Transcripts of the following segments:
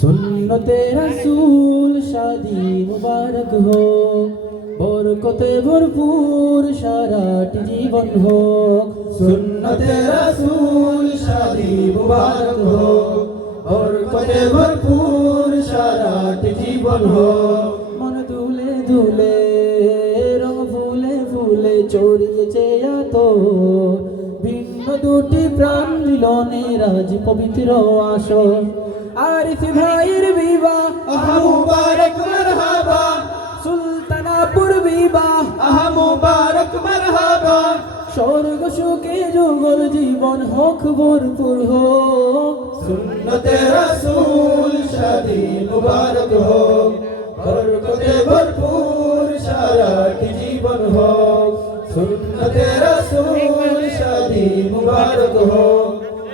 সুন্নতে রাসূল শাদি মুবারক হোক, বরকতে ভরপুর সারাটি জীবন হোক। সুন্নতে রাসূল শাদি মুবারক হোক, বরকতে ভরপুর সারাটি জীবন হোক। মন দুলে দুলে রং ফুলে ফুলে চড়িয়েছে আতর, ভিন্ন দুটি প্রাণ মিলনের আজ পবিত্র আসর। আরিফ ভাইয়ের বিবাহ আহা মুবারক মারহাবা, সুলতানাপুর বিবাহ আহা মুবারক মারহাবা। স্বর্গ সুখে যুগল জীবন হোক ভরপুর হোক। সুন্নতে রাসূল শাদি মুবারক হোক, বরকতে ভরপুর সারাটি জীবন হোক। সুন্নতে রাসূল শাদি মুবারক হোক,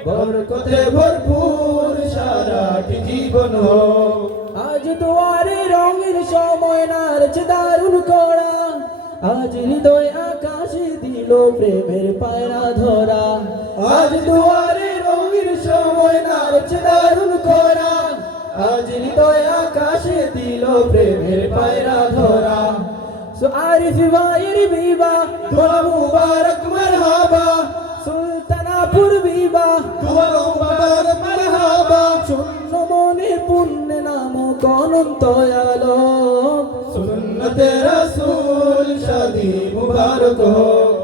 বরকতে ভরপুর সারাটি জীবন হোক। আজ দুয়ারে রঙের সময় নারছে দারুণ করা, আজ হৃদয় আকাশে দিল প্রেমের পায়রা ধরা। আজ দুয়ারে রঙের সময় নারছে দারুণ করা, আজ হৃদয় আকাশে দিল প্রেমের পায়রা ধরা। আরিফ ভাইয়ের বিবাহ দোয়া মুবারক মারহাবা, সুলতানাপুর বিবাহ দোয়া মুবারক মারহাবা। শূন্য মনে পুণ্য নাম অনন্ত আলোক। সুন্নতে রাসূল শাদি মুবারক হোক,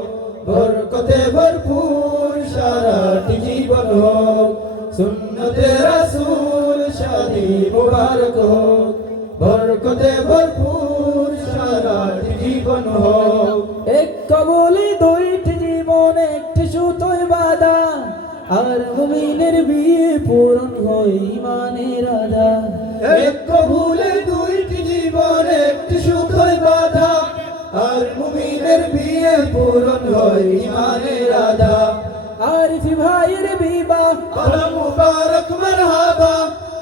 বরকতে ভরপুর সারাটি জীবন হোক। সুন্নতে রাসূল শাদি মুবারক হোক, বরকতে ভরপুর সারাটি জীবন হোক। এক কবলে দুইটি জীবন একটি সুতোয় বাঁধা, আর মুমিনের বিয়ে পূরণ হয় ইমানের আদা। এক কবুলে দুইটি জীবন একটি সুতোয় বাঁধা, আর মুমিনের বিয়ে পূরণ হয় ইমানের আদা। আরিফ ভাইয়ের বিবাহ বলো মুবারক মারহাবা,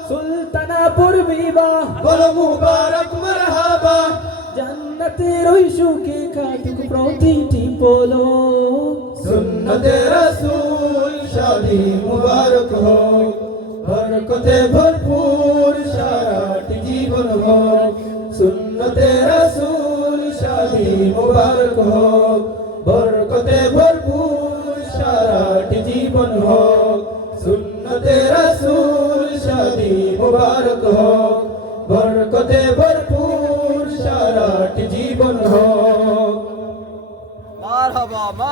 সুলতানাপুর বিবাহ বলো মুবারক মারহাবা। জান্নাতের ওই সুখে কাটুক প্রতিটি পলক। সুন্নতে রাসূল শাদি মুবারক হোক, বরকতে ভরপুর সারাটি জীবন হোক। সুন্নতে রাসূল শাদি মুবারক হোক, বরকতে ভরপুর সারাটি জীবন হোক। সুন্নতে রাসূল শাদি মুবারক হোক, বরকতে ভরপুর সারাটি জীবন হোক। মারহাবা।